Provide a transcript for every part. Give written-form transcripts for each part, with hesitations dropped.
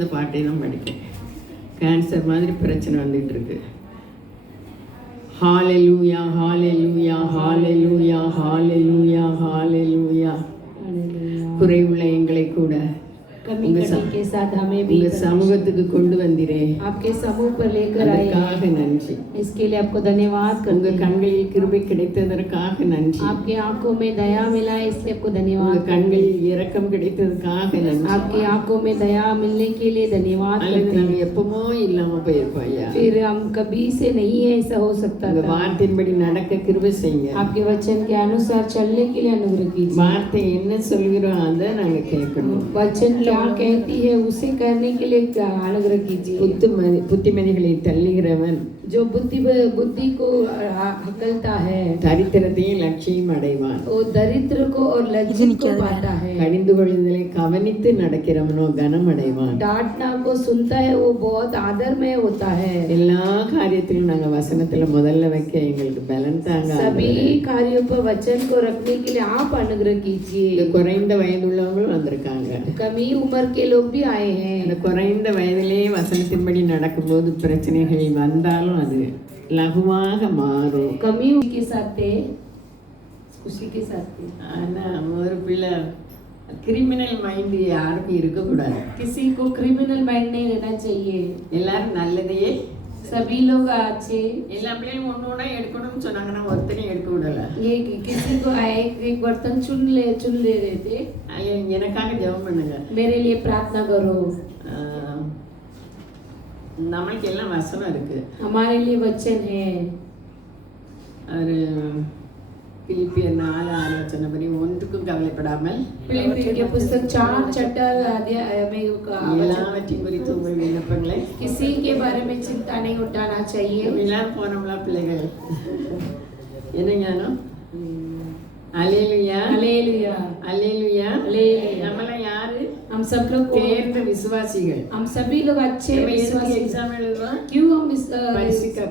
இந்த பாட்டை தான் படிப்பேன். கேன்சர் மாதிரி பிரச்சனை வந்துட்டு இருக்கு. ஹalleluya ஹalleluya ஹalleluya ஹalleluya ஹalleluya. குறைவுள்ள எங்களை கூட कमी के साथ हमें भी சமூகத்துக்கு கொண்டு வந்திரே. आपके समूह पर लेकर आए, அதற்காக நன்றி. इसके लिए आपको धन्यवाद करते हैं. கண்களில் கிருபை கிடைத்ததற்காக நன்றி. आपके आंखों में दया मिला है, इसलिए आपको धन्यवाद. கண்களில் இரக்கம் கிடைத்ததற்காக நன்றி. आपकी आंखों में दया मिलने के लिए धन्यवाद करते हैं. எப்பமோ இல்லாம போயிருப்பாயா, फिर हम कभी से नहीं है ऐसा हो सकता था. வார்த்தையின்படி நடக்க கிருபை செய்யுங்க. आपके वचन के अनुसार चलने के लिए अनुग्रह कीजिए. வார்த்தை என்ன சொல்கிறோம் அதை நாங்க கேட்கணும். वचन क्या कहती है उसे करने के लिए अनुग्रह कीजिए. புத்திமதிகளை தள்ளுகிறவன் जो बुद्धि को हकलता है தரித்திரத்தையும் லட்சியம் அடைவான். वो दरिद्र को और लज्जित को पाता है. கடிந்து கொள்ளுதலை கவனித்து நடக்கிறவனோ கனம் அடைவான். डांटना को सुनता है वो बहुत आदरमय होता है. எல்லா காரியத்திலும் நாங்க வசனத்துல முதல்ல வைக்க எங்களுக்கு பலன் தாங்க. सभी कार्यों पर वचन को रखने के लिए आप अनुग्रह कीजिए. குறைந்த வயதுள்ளவங்களும் வந்திருக்காங்க. कमी उम्र के लोग भी आए हैं. இந்த குறைந்த வயதிலே வசனத்தின்படி நடக்கும்போது பிரச்சனைகள் வந்தாலும் அது லகுவாக மாறும். कमी के साथ खुशी के साथ. ஆனா ஒரு பிள்ளை கிரிமினல் மைண்ட் யாருக்கும் இருக்கக்கூடாது. किसी को क्रिमिनल माइंड नहीं रहना चाहिए. எல்லாரும் நல்லதையே, सभी लोग अच्छे. எல்லா பிள்ளையும் ஒன்னொன்னா எடுக்கணும்னு சொன்னாங்கன்னா ஒருத்தனையும் எடுக்க விடல. ये किसी को एक बर्तन चुन ले रहे थे. எனக்காக ஜெபம் பண்ணுங்க. मेरे लिए प्रार्थना करो. நமக்கு எல்லாம் வசனம் இருக்கு. हमारे लिए वचन है. ஒரு பிலிப்பியர் 4:6 சொன்னபடி ஒன்றுக்கும் கவலைப்படாமல் फिलिप्पियों के पुस्तक 4 अध्याय में எல்லாவற்றையும் குறித்து உங்கள் விண்ணப்பங்களை किसी के बारे में चिंता नहीं उठाना चाहिए. எல்லாரும் போனோம்ல பிள்ளைகள் என்ன ஞானம். அல்லேலூயா हालेलुया அல்லேலூயா. हालेलुया. நம்மலாம் யாரு? हम सब लोग தேர்ந்த விசுவாசிகள். हम सभी लोग अच्छे विश्वासी. எக்ஸாம் எழுதுறோம். क्यों हम इस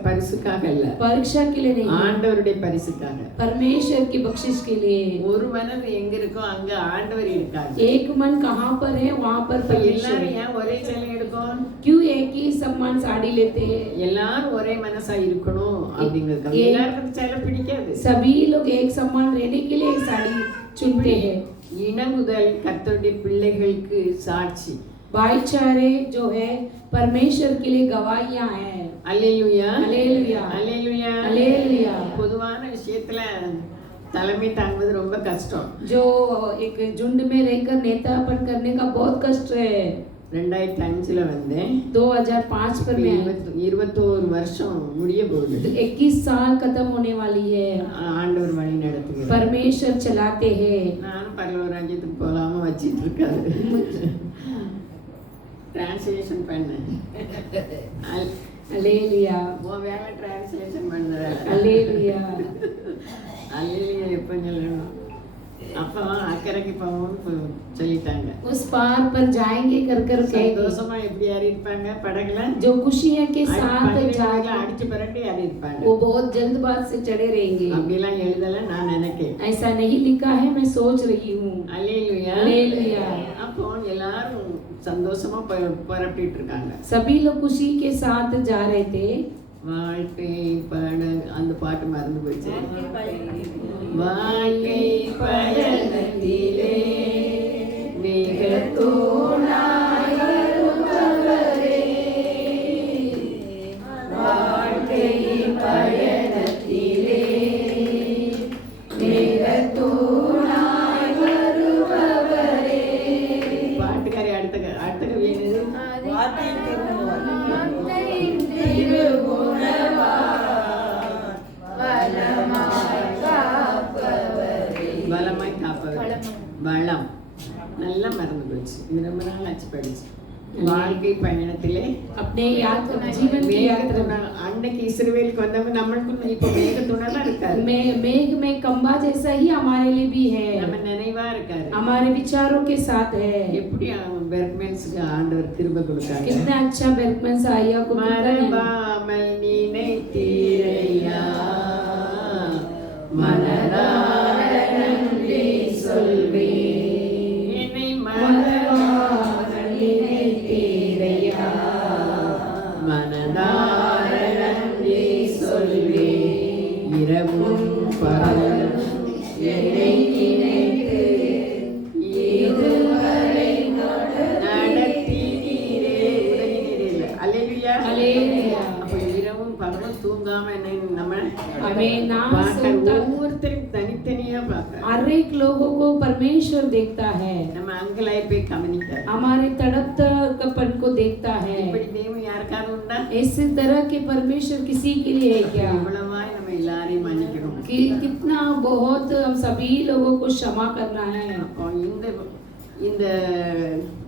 பரிசுக்காக இல்ல, परीक्षा के लिए नहीं, ஆண்டவருடைய பரிசுக்காக. परमेश्वर की बख्शिश के लिए. ஒரு மனது எங்க இருக்கோ அங்க ஆண்டவர் இருக்காங்க. एक मन कहाँ पर है वहाँ पर परमेश्वर. எல்லாரும் ஏன் ஒரே சேலை எடுக்கும்? क्यों एक ही समान साड़ी लेते हैं? எல்லாரும் ஒரே மனசா இருக்கணும் அப்படிங்கிறது. எல்லாருக்கும் சேலை பிடிக்காது. सभी लोग एक समान रहने के लिए साड़ी चुनते हैं. இனமுதல் கர்த்தருடைய பிள்ளைகளுக்கு சாட்சி. भाईचारे जो है परमेश्वर के लिए गवाहियां हैं. அல்லேலூயா हालेलुया அல்லேலூயா हालेलुया. பொதுவான விஷயத்துல தலைமை தாங்குவது ரொம்ப கஷ்டம். जो एक झुंड में रहकर नेतापन करने का बहुत कष्ट है. 2005 வந்தேன். 2005 पर मैं 21 வருஷம் முடிய போகுது. 21 साल खत्म होने वाली है. ஆண்டவர் வழி நடத்துகிறார். परमेश्वर चलाते हैं. நானும் பரலோக ராஜ்யத்துக்கு போகாம வச்சிட்டு இருக்காரு. டிரான்ஸ்லேஷன் பண்ணேன். हालेलुया உன் வேலை டிரான்ஸ்லேஷன் பண்ணுற. हालेलुया அல்லேலூயா எப்போ சொல்லணும்? அப்போ அக்கறைக்கு போவோம்னு சொல்லிட்டாங்க. उस पार पर जाएंगे कर कर के சந்தோஷமா எப்படி யார் இருப்பாங்க படகுல? जो खुशियां के साथ जाएगा அடிச்சு பரட்டி யார் இருப்பாங்க? वो बहुत जल्दबाज से चढ़े रहेंगे. அப்படிலாம் எழுதல நான் நினைக்கிறேன். ऐसा नहीं लिखा है, मैं सोच रही हूँ. அல்லேலூயா हालेलुया. அப்போ எல்லாரும் சந்தோஷமா பரப்பிட்டு இருக்காங்க. सभी लोग खुशी के साथ जा रहे थे. வாழ்க்கை பட அந்த பாட்டு மறந்து போச்சு. வாழ்க்கை பயணத்திலே மேகத்தோளாய் வருபவரே, வாழ்க்கை பயணத்திலே மேகத்தோளாய் வருபவரே. பாட்டுக்காரி அடுத்த கவி என்னது? பலமாய் காப்பவர். பலம் நல்லா மறந்து போச்சு. இது ரொம்ப நாள் ஆச்சு படிச்சு. வாழ்க்கை பயணத்திலே अपने जीवन की यात्रा அன்னைக்கு இஸ்ரவேலுக்கு வந்தவங்க நம்மளுக்கு இப்ப மேகத்துணலா இருக்காரு. मेघ में खंबा जैसा ही हमारे लिए भी है. நம்ம நினைவா இருக்காரு. हमारे विचारों के साथ है. எப்படி பெர்க்மன்ஸ்க்கு ஆண்டவர் கிருபை கொடுத்தாங்க. कितना अच्छा बेर्कमैन आया को மறவாமல் நினைத்தீரையா, மனதார நன்றி சொல்வேன். என்னை மறவாமல் நினைத்தீரையா, பகலும் என்னை நினைத்து இதுவரை நடத்தினீரே. உதவினீரே. அல்லேலூயா. हालेलुया। அப்ப இரவும் பகலும் தூங்காம என்னை நம்ம हमें ना பார்க்க सोता, ஒவ்வொருத்தரும் தனித்தனியா பார்க்க हर एक लोगों को परमेश्वर देखता है, நம்ம அங்கலாய்ப்பை கவனிக்க. हमारे तड़पतापन को देखता है। இப்படி தெய்வம் யாருக்காவது உண்டா? इस तरह के परमेश्वर किसी के लिए है क्या? இவ்வளவாய் நம்ம எல்லாரையும் மன்னிக்கணும். कि कितना बहुत हम सभी लोगों को क्षमा करना है। அப்போ இந்த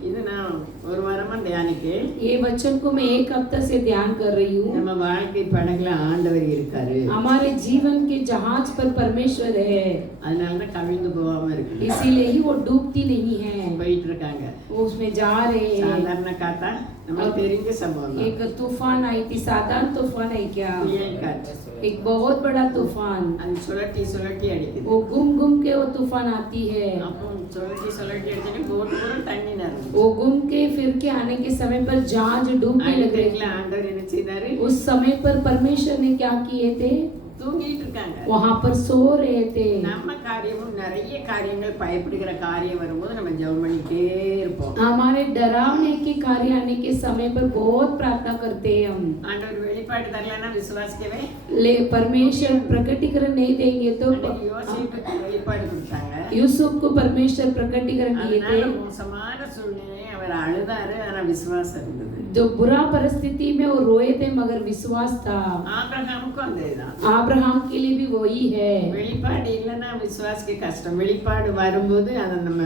இது நான் ஒரு வாரமா தியானிக்கேன். ये वचन को मैं एक हफ्ते से ध्यान कर रही हूँ। நம்ம வாழ்க்கை படகுல ஆண்டவர் இருக்காரு. हमारे जीवन के जहाज पर परमेश्वर है, அதனால தான் கவிழ்ந்து போகாம இருக்கு. इसीलिए ही वो डूबती नहीं है, போயிட்டு இருக்காங்க. वो उसमें जा रहे हैं। சாதாரண காத்தா நமக்கு தெரிஞ்ச சம்பவம் தான். एक तूफान आई थी, साधारण तूफान है क्या? புயல் காற்று. एक बहुत बड़ा तूफान, அது சுழட்டி சுழட்டி அடிக்குது. वो घूम घूम के वो तूफान आती है। அப்போ சுழட்டி சுழட்டி அடிச்சோடனே போட்டு பூரா தண்ணி நிரம்புது. वो घूम के फिर के आने के समय पर जहाज डूबने लग அன்னைக்குல गए। ஆண்டவர் என்ன செய்தாரு? उस समय पर परमेश्वर ने क्या किए थे? தூங்கிட்டு இருக்காங்க. वहां पर सो रहे थे। நம்ம காரியமும் நிறைய காரியங்கள் பயப்படுகிற காரியம் வரும்போது நம்ம ஜெபம் பண்ணிட்டே இருப்போம். हमारे डरावने के कार्य आने के समय पर बहुत प्रार्थना करते हैं हम। ஆண்டவர் வெளிப்பாடு தரலன்னா விசுவாசிக்கவே. ले परमेश्वर प्रकटीकरण नहीं देंगे तो அன்னைக்கு யோசேப்புக்கு வெளிப்பாடு கொடுத்தாங்க. यूसुफ को परमेश्वर प्रकटीकरण किए थे। அதனால மோசமான சூழ்நிலை அவர் அழுதாரு, ஆனா விசுவாசம் இருந்தது. जो बुरा परिस्थिति में वो रोए थे मगर विश्वास था। ஆபிரகாமுக்கும் அந்த இதுதான். अब्राहम के लिए भी वही है। வெளிப்பாடு இல்லைன்னா விசுவாசிக்க கஷ்டம். வெளிப்பாடு வரும்போது அதை நம்ம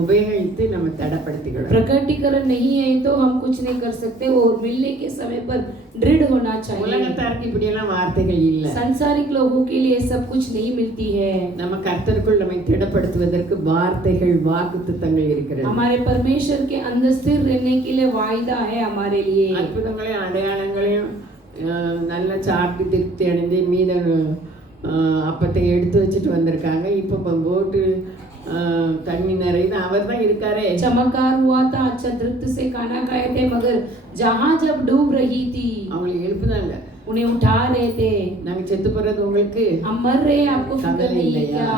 உபயோகித்து நம்ம தடப்படுத்திக்கணும். प्रकटीकरण नहीं है तो हम कुछ नहीं कर सकते, और मिलने के समय पर दृढ़ होना चाहिए। உலகத்தாருக்கு இப்படியெல்லாம் வார்த்தைகள் இல்ல. संसारिक लोगों के लिए सब कुछ नहीं मिलती है। நம்ம கர்த்தருக்குள் நம்மை திடப்படுத்துவதற்கு வார்த்தைகள் வாக்குத்தத்தங்கள் இருக்கிறது. हमारे परमेश्वर के अंदर स्थिर रहने के लिए वायदा है हमारे लिए। அற்புதங்களையும் அடையாளங்களையும் நல்ல சாப்பிட்டு திருப்தி அடைந்து மீத அப்பத்தை எடுத்து வச்சுட்டு வந்திருக்காங்க. இப்போ போட்டு தண்ணி நிறையுது. அவர் தான் இருக்காரே. चमत्कार हुआ था, अच्छा तृप्त से खाना खाए थे, मगर जहाँ जब डूब रही थी அவங்களை எழுப்புதாங்க. उन्हें उठा रहे थे। நாங்க செத்து போறது உங்களுக்கு हम मर रहे हैं, आपको फिक्र கவலை नहीं है இல்லையா? क्या?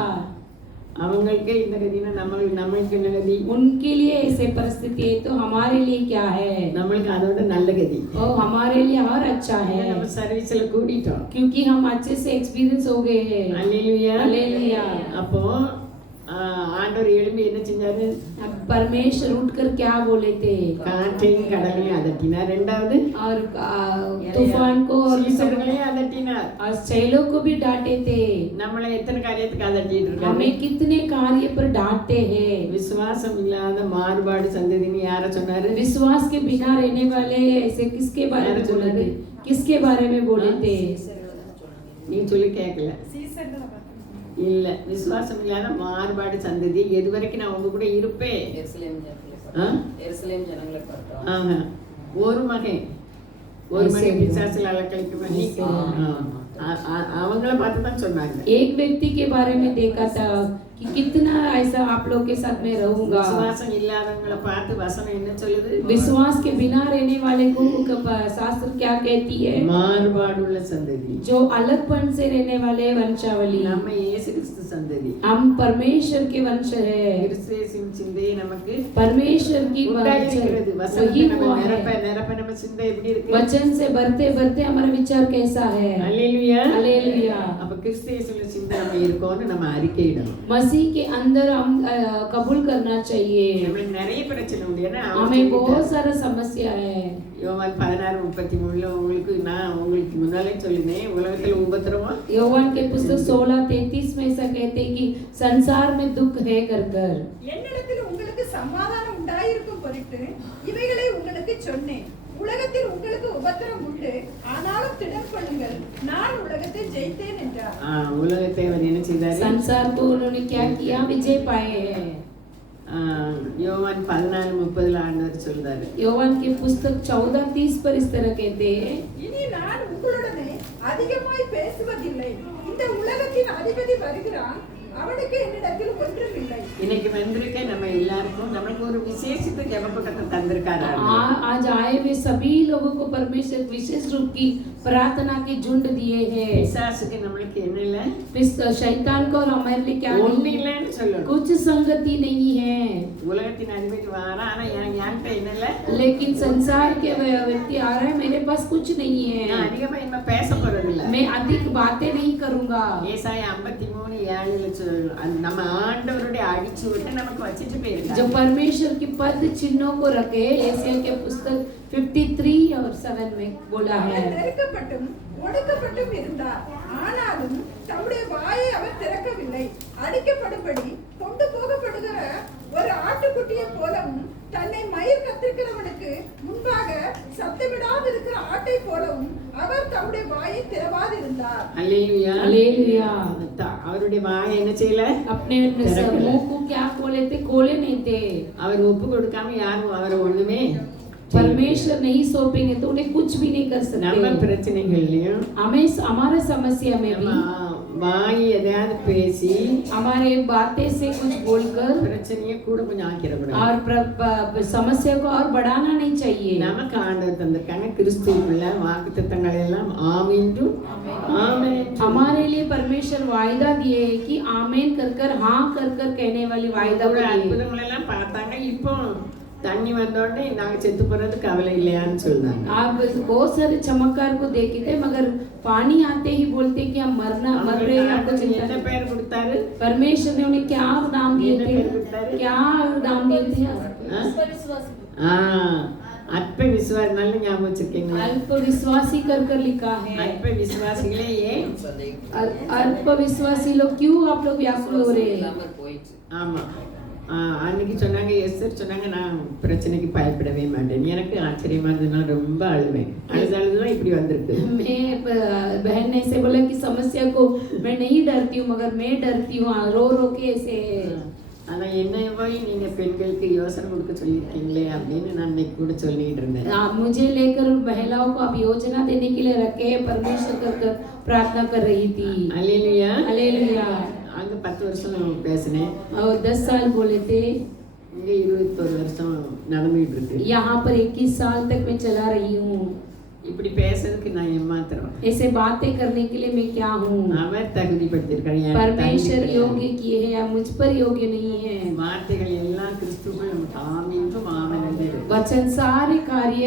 அவங்களுக்கே இந்த கதினா நம்மளுக்கு என்ன கதி? उनके लिए ऐसे परिस्थिति है तो हमारे लिए क्या है? நம்மளுக்கு அதோட நல்ல கதி. और हमारे लिए और अच्छा है, நம்ம சர்வீஸ்ல கூடிட்டோம். क्योंकि हम अच्छे से एक्सपीरियंस हो गए हैं। அல்லேலூயா. हालेलुया। அப்போ ஆண்டவர் எழும்பி என்ன செஞ்சாரு? अब परमेश्वर उठकर क्या बोले थे? காற்றையும் கடலையும் அதட்டினார். ரெண்டாவது और तूफान को और சீசர்களையும் அதட்டினார். और चेलों को भी डांटे थे। நம்மளை எத்தனை காரியத்துக்கு அதட்டிட்டு இருக்காங்க? हमें कितने कार्य पर डांटते हैं। விசுவாசம் இல்லாத மாறுபாடு சந்ததின்னு யார சொன்னாரு? विश्वास के बिना रहने वाले ऐसे किसके बारे में बोले थे? किसके बारे में बोले थे? நீ சொல்லி கேட்கல. இல்ல, விசுவாசம் இல்லாத மாறுபாடு சந்ததி எது வரைக்கும் நான் உங்க கூட இருப்பேன். ஆஹா. ஒரு மகன் பிசாசுல அலக்கழிக்க அவங்கள பார்த்து தான் சொன்னாங்க. एक व्यक्ति के बारे में देखा था कि कितना ऐसा आप लोग के साथ में रहूंगा। விசுவாசம் இல்லாதவங்கள பார்த்து வசனம் என்ன சொல்லுது? विश्वास के बिना रहने वाले को शास्त्र क्या कहती है? மாறுபாடுள்ள சந்ததி. जो अलगपन से रहने वाले वंशावली। நம்ம இயேசு கிறிஸ்து சந்ததி. हम परमेश्वर के वंश है। கிறிஸ்துவின் சிந்தை நமக்கு परमेश्वर की உண்டாயிருக்கிறது. வசனத்தை நம்ம நிரப்ப நம்ம சிந்தை எப்படி இருக்கு? वचन से बढ़ते बढ़ते हमारा विचार कैसा है? அல்லேலூயா. हालेलुया। அப்ப கிறிஸ்துவின் சிந்தை நம்ம இருக்கோம்னு நம்ம அறிக்கையிடணும். मसीह के अंदर हम कबूल करना चाहिए। நமக்கு நிறைய பிரச்சனை உண்டு. ஏன்னா हमें बहुत सारा समस्या है। யோவான் 16:33 உங்களுக்கு முன்னாலே சொல்லினேன், உலகத்துல உபத்திரவம். யோவான் के पुस्तक 16:33 में ऐसा कहते हैं कि संसार में दुख है कर कर। என்னிடத்தில் உங்களுக்கு சமாதானம் உண்டாயிருக்கும் பொருட்டு இவைகளை உங்களுக்கு சொன்னேன். உலகத்தில் உங்களுக்கு உபத்திரம் உண்டு, ஆனாலும் திடன் கொள்ளுங்கள், நான் உலகத்தை ஜெயித்தேன் என்றார். உலகத்தை அவர் என்ன செய்தாரு? संसार को उन्होंने क्या किया? विजय पाए हैं। யோவான் 14:30 ஆண்டவர் சொல்றாரு. யோவான் के पुस्तक 14:30 पर इस तरह कहते हैं, இனி நான் உங்களுடனே அதிகமாய் பேசுவதில்லை, இந்த உலகத்தின் அதிபதி வருகிறான், அவனுக்கு என்னிடத்தில் ஒன்றும் இல்லை. இன்னைக்கு வந்திருக்க நம்ம எல்லாருக்கும் நமக்கு ஒரு விசேஷித்த ஜெபப்பக்கத்தை தந்திருக்காரு. आज आए हुए सभी लोगों को परमेश्वर विशेष रूप की प्रार्थना के झुंड दिए हैं। பிசாசுக்கு நம்மளுக்கு என்ன இல்லை, शैतान को और हमारे लिए क्या ஒண்ணு नहीं है? இல்லைன்னு சொல்லணும். कुछ संगति नहीं है, உலகத்தின் அதிபதி வாரா, ஆனா என்கிட்ட என்ன இல்லை. लेकिन संसार के व्यक्ति आ रहे हैं, मेरे पास कुछ नहीं நான் है। அதிகமா இனிமே பேச போறது இல்ல. मैं अधिक बातें नहीं करूंगा। ஏசாயா 53:7 நம்ம ஆண்டவருடைய அடிச்சு விட்டு நமக்கு வச்சிட்டு जो போயிருக்காரு. परमेश्वर की पद चिन्हों को रखे, एशिया के पुस्तक 53 और 7 में बोला है। அவர் நெருக்கப்பட்டும் ஒடுக்கப்பட்டும் இருந்தார், ஆனாலும் தம்முடைய வாயை அவர் திறக்கவில்லை. அடிக்கப்படும்படி கொண்டு போகப்படுகிற ஒரு ஆட்டுக்குட்டியை போலவும், தன்னை மயிர் கத்திருக்கிறவனுக்கு முன்பாக சத்தமிடாது இருக்கிற ஆட்டை போலவும் அவர் தம்முடைய வாயை திறவாதிருந்தார். அல்லேலூயா. हालेलुया। அவருடைய வாயை என்ன செய்யல, अपने मुंह को क्या खोले थे? खोले नहीं थे। அவர் ஒப்பு கொடுக்காம யாரும் அவரை ஒண்ணுமே परमेश्वर नहीं सौंपेंगे तो उन्हें कुछ भी नहीं कर நம்ம सकते। பிரச்சனைகள்லயும் हमें हमारे समस्या में நம்ம भी வாய் எதையாவது பேசி हमारे बातें से कुछ बोलकर பிரச்சனையை கூட கொஞ்சம் ஆக்கிடக்கூடாது. और समस्या को और बढ़ाना नहीं चाहिए। நமக்கு ஆண்டவர் தந்திருக்காங்க கிறிஸ்துவுக்குள்ள வாக்குத்தத்தங்களை எல்லாம் ஆமென்றும் ஆமென். हमारे लिए परमेश्वर वायदा दिए है कि आमेन कर कर हाँ कर कर कहने वाली वायदा ஒரு को दिए। அற்புதங்கள் எல்லாம் பார்த்தாங்க. இப்போ தண்ணி வந்தோடனே நாங்க செத்து போறது கவலை இல்லையான்னு சொல்றாங்க. आप बहुत सारे चमत्कार को देखे थे, मगर पानी आते ही बोलते कि हम मर रहे हैं, हमको चिंता என்ன नहीं। பேர் கொடுத்தாரு? परमेश्वर ने उन्हें क्या नाम दिए என்ன थे? பேர் கொடுத்தாரு? क्या नाम दिए थे? ஆ, அற்ப விசுவாசி. நல்ல ஞாபகம் வச்சிருக்கீங்களா? अल्प विश्वासी कर कर लिखा है। அற்ப விசுவாசிகளே ஏன்? अल्प विश्वासी लोग क्यों आप लोग व्याकुल हो रहे हैं? ஆமா. அன்னைக்கு சொன்னாங்க, எஸ்தர் சொன்னாங்க, நான் பிரச்சனைக்கு பயப்படவே மாட்டேன். எனக்கு ஆச்சரியமா இருந்ததுன்னா ரொம்ப அழுவேன். அழுதான் இப்படி வந்திருக்கு. मैं बहन ने ऐसे बोला कि समस्या को मैं नहीं डरती हूँ, मगर मैं डरती हूँ रो रो के ऐसे। ஆனா என்ன போய் நீங்க பெண்களுக்கு யோசனை கொடுக்க சொல்லியிருக்கீங்களே அப்படின்னு நான் இன்னைக்கு கூட சொல்லிட்டு இருந்தேன். मुझे लेकर महिलाओं को अब योजना देने के लिए रखे, परमेश्वर कर प्रार्थना कर रही थी। அல்லேலூயா. हालेलुया। அங்க 10 வருஷம் பேசினேன். और 10 साल बोले थे। இங்க 21 வருஷம் நடந்துட்டு இருக்கு. यहाँ पर 21 साल तक मैं चला रही हूँ। இப்படி பேசுறதுக்கு நான் ஏமாத்துறேன். ऐसे बातें करने के लिए मैं क्या हूँ? அவர் தகுதிப்படுத்தியிருக்காரு. परमेश्वर योग्य किए हैं या मुझ पर योग्य नहीं है। வார்த்தைகள் எல்லாம் கிறிஸ்துவுக்குள் நமக்கு ஆமென்றும் ஆமென் என்று இருக்கு. वचन सारे कार्य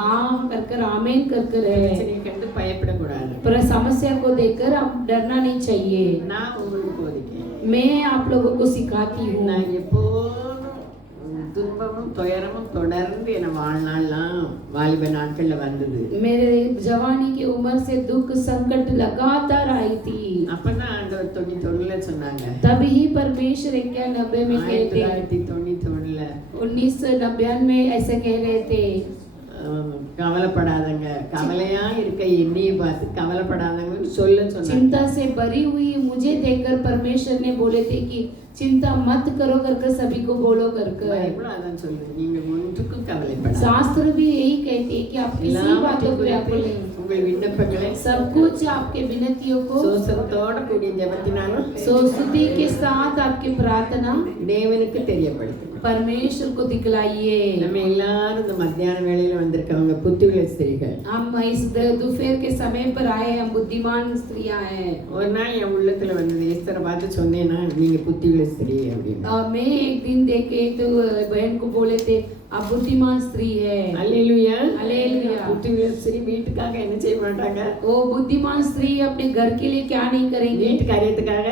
हाँ कर कर आमेन कर कर है। பிரச்சனையை கண்டு பயப்படக்கூடாது. पर समस्या को देखकर आप डरना नहीं चाहिए। நான் உங்களுக்கு போதிக்கிறேன். मैं आप लोगों को सिखाती हूँ। நான் எப்போதும் துன்பமும் துயரமும் தொடர்ந்து என் வாழ்நாள்லாம் வாலிப நாட்கள்ல வந்தது. मेरे जवानी की उम्र से दुख संकट लगातार आई थी। அப்பதான் ஆண்டவர் 91ல சொன்னாங்க. तभी परमेश्वर 91 में कहते, 1991ல 1991 में ऐसे कह रहे थे, கவலைப்படாதங்க, கவலையா இருக்க என்னைய பார்த்து கவலைப்படாதங்கன்னு சொல்ல சொன்னாங்க. चिंता से भरी हुई मुझे देखकर परमेश्वर ने बोले थे कि चिंता मत करो कर कर सभी को बोलो कर कर। பைபிளும் அதான் சொல்லுது, நீங்க ஒன்றுக்கும் கவலைப்படாதீங்க. शास्त्र भी यही कहते हैं कि आप किसी बातों को व्याकुल नहीं। உங்கள் விண்ணப்பங்களை सब कुछ आपके विनतियों को சோசனத்தோட கூடிய ஜெபத்தினாலும் स्तुति के साथ आपकी प्रार्थना தேவனுக்கு தெரியப்படுத்துங்க. परमेश्वर को दिखलाइए। நம்ம எல்லாரும் இந்த மத்தியான வேளையில வந்திருக்கவங்க புத்தியுள்ள ஸ்திரீகள். हम इस दोपहर के समय पर आए, हम बुद्धिमान स्त्रियां हैं। ஒரு நாள் என் உள்ளத்துல வந்தது, எஸ்தரை பார்த்து சொன்னேன்னா நீங்க புத்தியுள்ள ஸ்திரீ அப்படின்னு. और मैं एक दिन देखे तो बहन को बोले थे आप बुद्धिमान स्त्री है। அல்லேலூயா. हालेलुया। புத்தியுள்ள ஸ்திரீ வீட்டுக்காக என்ன செய்ய மாட்டாங்க? वो बुद्धिमान स्त्री अपने घर के लिए क्या नहीं करेंगे? வீட்டு காரியத்துக்காக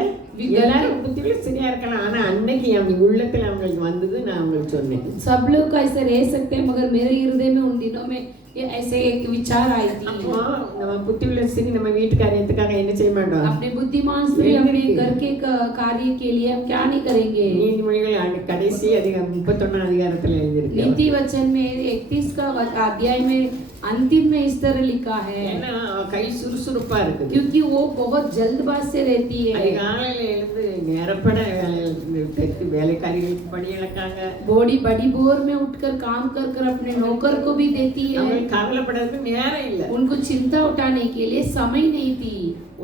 எல்லாரும் புத்தியுள்ள ஸ்திரியா இருக்கலாம். ஆனா அன்னைக்கு அவங்க உள்ளத்துல அவங்களுக்கு வந்தது, நான் அவங்களுக்கு சொன்னேன். सब लोग ऐसे रह सकते हैं, मगर मेरे हृदय में उन दिनों में ये ऐसे एक विचार आई थी। அப்போ நம்ம புத்தியுள்ள ஸ்திரீ நம்ம வீட்டு காரியத்துக்காக என்ன செய்ய மாட்டோம்? अपने बुद्धिमान स्त्री अपने घर के कार्य के लिए हम क्या नहीं करेंगे? நீதிமொழிகள் கடைசி அதிகாரம் 31 அதிகாரத்துல எழுதியிருக்கு. नीति वचन में 31 का अध्याय में अंतिम में इस तरह लिखा है, ஏன்னா கை சுறுசுறுப்பா இருக்குது. क्योंकि वो बहुत जल्दबाज से रहती है। அதிகாலையில எழுந்து நேரப்பட வேலைக்காரிகளுக்கு பணி இழக்காங்க. बॉडी बड़ी भोर में उठकर काम कर कर अपने नौकर को भी देती है। அவங்களுக்கு கவலைப்படுறதுக்கு நேரம் இல்ல. उनको चिंता उठाने के लिए समय नहीं थी।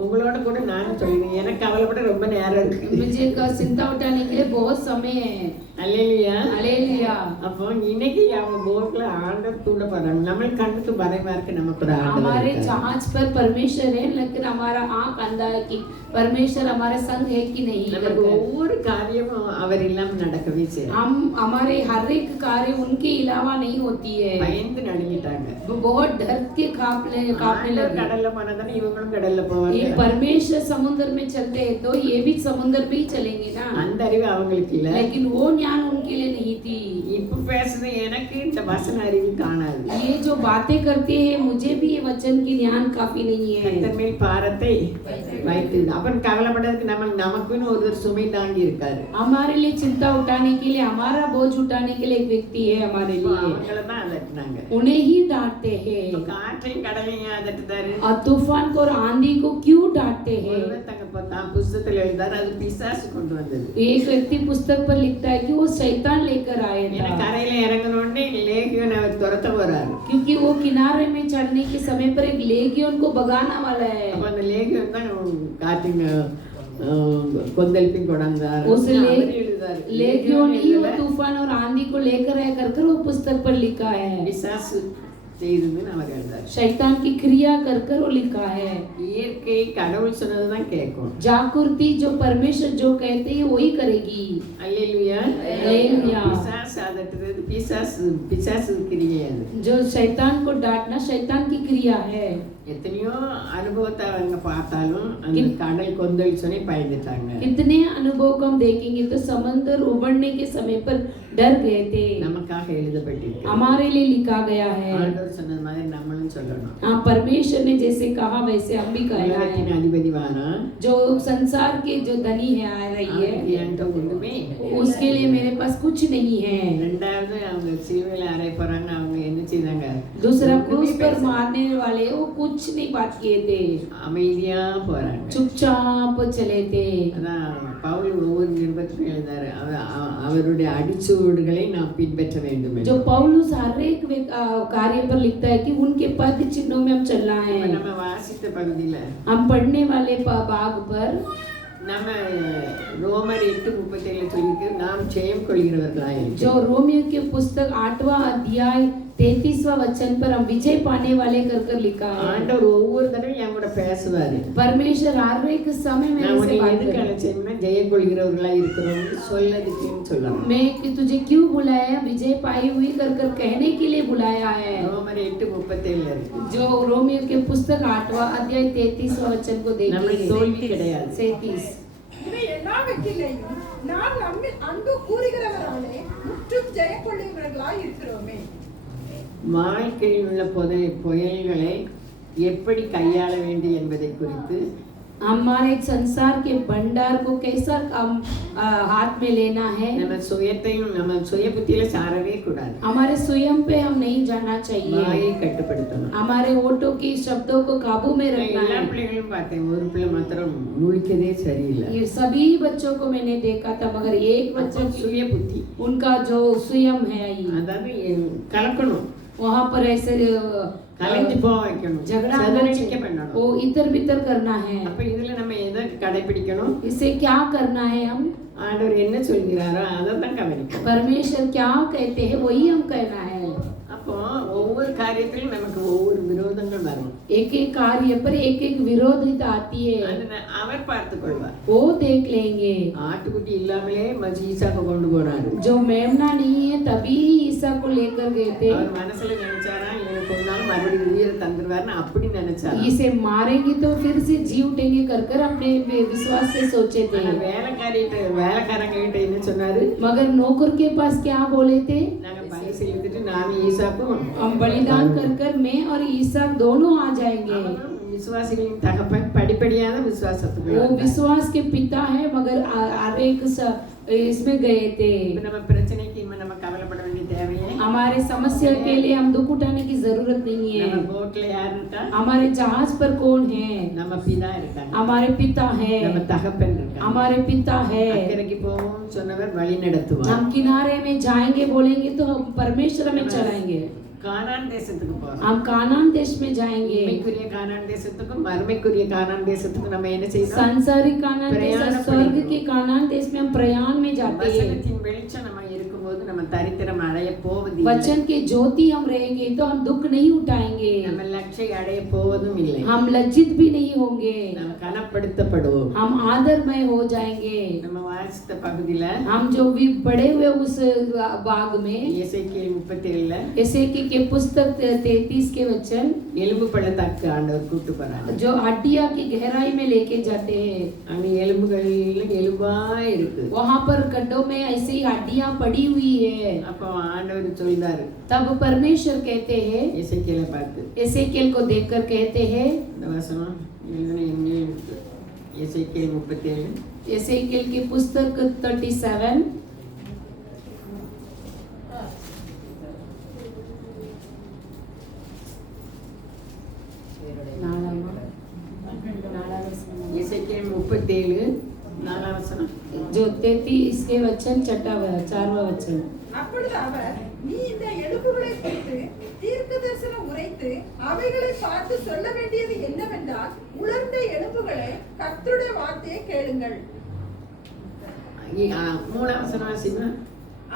உங்களோட கூட நான் சொல்லுவேன், எனக்கு கவலைப்பட ரொம்ப நேரம் இருக்கு. मुझे चिंता उठाने के लिए बहुत समय है। அல்லேலூயா. हालेलुया। அப்போ இன்னைக்கு அவங்க போட்ல ஆண்டவர் கூட போறாங்க. நம்ம கண்ணுக்கு மறைவா இருக்கு நமக்கு ஒரு ஆண்டவர் हमारे இருக்காரு. जहाज पर परमेश्वर है, लेकिन हमारा आंख अंधा है कि परमेश्वर हमारे संग है कि नहीं நமக்கு करके। ஒவ்வொரு காரியமும் அவர் இல்லாம நடக்கவே செய்யும். हम हमारे हर एक कार्य उनके अलावा नहीं होती है। பயந்து நடுங்கிட்டாங்க. वो बहुत डर के कांपने ஆண்டவர் लगे। கடல்ல போனதானே இவங்களும் கடல்ல போவாங்க. ये परमेश्वर समुद्र में चलते हैं तो ये भी समुद्र पे ही चलेंगे ना, அந்த அறிவு அவங்களுக்கு இல்ல. लेकिन वो ज्ञान उनके लिए नहीं थी। இப்ப பேசுறது எனக்கு இந்த வசன அறிவு காணாது. ये जो बातें करते हैं मुझे भी ये वचन की ज्ञान काफी नहीं है। கர்த்தர் மேல் பாரத்தை வைத்து அவன் கவலைப்பட்டதுக்கு நமக்குன்னு ஒரு சுமை தாங்கி இருக்காரு. हमारे लिए चिंता उठाने के लिए, हमारा बोझ उठाने के लिए एक व्यक्ति है हमारे लिए। அவங்கள தான் அதட்டினாங்க. उन्हें ही डांटते हैं। காற்றையும் கடலையும் அதட்டுதாரு. और तूफान को और आंधी को क्यों डांटते हैं? ஒருவர் தங்க புஸ்தகத்துல எழுதாரு, அது பிசாசு கொண்டு வந்தது. एक व्यक्ति पुस्तक पर लिखता है कि वो शैतान लेकर आया ஏன்னா था, கரையில இறங்கின உடனே லேகியோன் அவர் துரத்த போறாரு. क्योंकि वो किनारे में चढ़ने के समय पर एक लेगियोन को भगाना वाला है। அப்ப அந்த லேகியோன் தான் காற்றின் கொந்தளிப்பின் கொண்டாந்தார். उस எழுதாரு लेगियोन ही वो तूफान और आंधी को लेकर आया कर वो पुस्तक पर लिखा है। பிசாசு செய்துன்னு அவர் எழுதாரு. शैतान की क्रिया कर वो लिखा है। இயற்கை கடவுள் சொன்னதுதான் கேட்கும். जागृति जो परमेश्वर जो कहते हैं वही करेगी। அல்லேலூயா. அல்லேலூயா। பிசாசு அதட்டுறது பிசாசு கிரியை அது. जो शैतान को डांटना शैतान की क्रिया है। எத்தனையோ அனுபவத்தை அவங்க பார்த்தாலும் அந்த கடல் கொந்தளிச்சோனே பயந்துட்டாங்க. कितने अनुभव को हम देखेंगे तो समंदर उबड़ने के समय पर डर गए थे। நமக்காக எழுதப்பட்டிருக்கு. हमारे लिए लिखा गया है। ஆண்டவர் சொன்னது மாதிரி நம்மளும் சொல்லணும். हाँ, परमेश्वर ने जैसे कहा वैसे हम भी कहना உலகத்தின் है। அதிபதி வாரா जो संसार के जो धनी है आ रही है, என்கிட்ட ஒண்ணுமே. उसके लिए मेरे पास कुछ नहीं है। ரெண்டாவது அவங்க சிலுவையில அறைய போறாங்க. அவங்க என்ன செய்தாங்க? दूसरा क्रूस पर मारने वाले वो कुछ नहीं बात किए थे, அமைதியா போறாங்க. चुपचाप चले थे। அதான் பவுல் ஒவ்வொரு நிருபத்திலும் எழுதாரு, அவருடைய அடிச்சுவடுகளை நாம் பின்பற்ற வேண்டும் என்று. जो पौलुस हर एक कार्य पर लिखता है कि उनके पद चिन्हों में हम चलना है। நம்ம வாசித்த பகுதியில हम पढ़ने वाले भाग पर நம்ம ரோமர் 8:37 சொல்லிருக்கு, நாம் ஜெயம் கொள்கிறவர்களாய் जो रोमियो की पुस्तक 8वां अध्याय 33वां वचन पर हम विजय पाने वाले कर लिखा है। ஆண்டவர் ஒவ்வொரு தடவையும் என் கூட பேசுவாரு. परमेश्वर हर एक समय में நான் ऐसे உன்னை बात எதுக்கு करता है। அழைச்சேன்னா ஜெயம் கொள்கிறவர்களாய் இருக்கிறோம்னு சொல்லதுக்குன்னு சொல்லலாம். मैं कि तुझे क्यों बुलाया, विजय पाई हुई कर कहने के लिए बुलाया है। ரோமர் 8:37 இருக்கு. जो रोमियो के पुस्तक 8वां अध्याय 33वां वचन को நம்மளுக்கு தோல்வி देखेंगे। கிடையாது. 37 இவை எல்லாவற்றிலேயும் நாம் நம்மில் அன்பு கூறுகிறவராலே முற்றும் ஜெயம் கொள்ளுகிறவர்களாய் இருக்கிறோமே. வாழ்க்கையில் உள்ள புயல்களை எப்படி கையாள வேண்டும் என்பதை குறித்து हमारे संसार के भंडार को कैसा हाथ में लेना है। நம்ம சுயத்தையும் நம்ம சுய புத்தியில சாரவே கூடாது. हमारे स्वयं पे हम नहीं जाना चाहिए। வாயை கட்டுப்படுத்தணும். हमारे ओठों की शब्दों को काबू में रखना எல்லா है। பிள்ளைகளும் பார்த்தேன், ஒரு பிள்ளை மாத்திரம் முழிக்கதே சரியில்லை. ये सभी बच्चों को मैंने देखा था, मगर एक बच्चा சுய புத்தி उनका जो स्वयं है அதாவது கலக்கணும், वहाँ पर ऐसे கலைஞ்சு போக வைக்கணும், झगड़ा சதரடிக்க பண்ணணும். वो इतर बितर करना है। அப்ப இதுல நம்ம எதை கடைபிடிக்கணும்? इसे क्या करना है हम? ஆண்டவர் என்ன சொல்கிறாரோ அதை தான் கவனிக்கணும். परमेश्वर क्या कहते हैं वही हम कहना है। அப்போ ஒவ்வொரு காரியத்திலும் நமக்கு ஒவ்வொரு விரோதங்கள் வரும். एक एक कार्य पर एक एक विरोधिता आती है, அதை அவர் பார்த்துக் கொள்வார். वो देख लेंगे। ஆட்டுக்குட்டி இல்லாமலே ஈசாக்க கொண்டு போனாரு. जो मेमना नहीं है तभी ईसा को लेकर गए थे। அவர் மனசுல நினைச்சாரா இவனை கொண்டாலும் மறுபடியும் உயிரை தந்துருவாருன்னு அப்படி நினைச்சாரு. इसे मारेंगे तो फिर से जी उठेंगे कर अपने विश्वास से सोचे थे। வேலைக்காரங்க கிட்ட என்ன சொன்னாரு? मगर नौकर के पास क्या बोले थे? நாங்க பலி செலுத்திட்டு நானும் ஈசாக்கும் हम बलिदान कर मैं और ईसा दोनों आ जाएंगे। விசுவாசிகளின் தகப்பன் படிப்படியான விசுவாசத்துக்கு वो विश्वास के पिता है, मगर हर एक इसमें गए थे। நம்ம பிரச்சனைக்கு நம்ம கவலைப்பட வேண்டிய தேவையே. हमारे समस्या के लिए हम दुख उठाने की जरूरत नहीं है। நம்ம போட்ல யார் இருக்கா? हमारे जहाज पर कौन है? நம்ம பிதா இருக்காங்க. हमारे पिता है। நம்ம தகப்பன் இருக்காங்க. हमारे पिता है। அக்கறைக்கு போவோம் சொன்னவர் வழி நடத்துவார். हम किनारे में जाएंगे बोलेंगे तो हम परमेश्वर में चलाएंगे। கானான் தேசத்துக்கு போறோம். हम कानान देश में जाएंगे। உண்மைக்குரிய கானான் தேசத்துக்கும் மறுமைக்குரிய கானான் தேசத்துக்கும் நம்ம என்ன செய்யணும்? सांसारिक कानान देश, स्वर्ग के कानान देश में हम प्रयाण में जाते हैं। வசனத்தின் வெளிச்சம் நம்ம தரித்திரம் அடைய போவதில்லை. वचन के ज्योति हम रहेंगे तो हम दुख नहीं उठाएंगे, நம்ம லட்சிய அடைய போவதும் இல்லை. हम लज्जित भी नहीं होंगे, நம்ம கனப்படுத்தப்படுவோம். हम आदरमय हो जाएंगे। நம்ம வாசித்த பகுதியில हम जो भी बड़े हुए उस बाग में எசேக்கியேல் 37ல एसेकियेल के पुस्तक 33 के वचन எலும்பு பள்ளத்தாக்கு ஆண்டவர் கூட்டு போறாங்க. जो हड्डियां की गहराई में लेके जाते हैं, அங்க எலும்புகள்ல எலும்பா இருக்கு. वहां पर गड्ढों में ऐसी हड्डियां पड़ी हुई है। அப்போ ஆண்டவர் சொல்றாரு तब परमेश्वर कहते हैं, எசேக்கியேலை பார்த்து, एसेकियेल को देखकर कहते हैं, இந்த வசனம் எழுதுன எங்கே எசேக்கியேல் 37 एसेकियेल की पुस्तक 37 எசேக்கியேல் 37 4ஆம் வசனம். जो 33 के वचन 4वां वचन। அப்பொழுது அவர், நீ இந்த எலும்புகளை குறித்து தீர்க்க தரிசனம் உரைத்து அவைகளை பார்த்து சொல்ல வேண்டியது என்னவென்றால், உலர்ந்த எலும்புகளே, கர்த்தருடைய வார்த்தையை கேளுங்கள். 3ஆம் வசனம் வாசிங்க.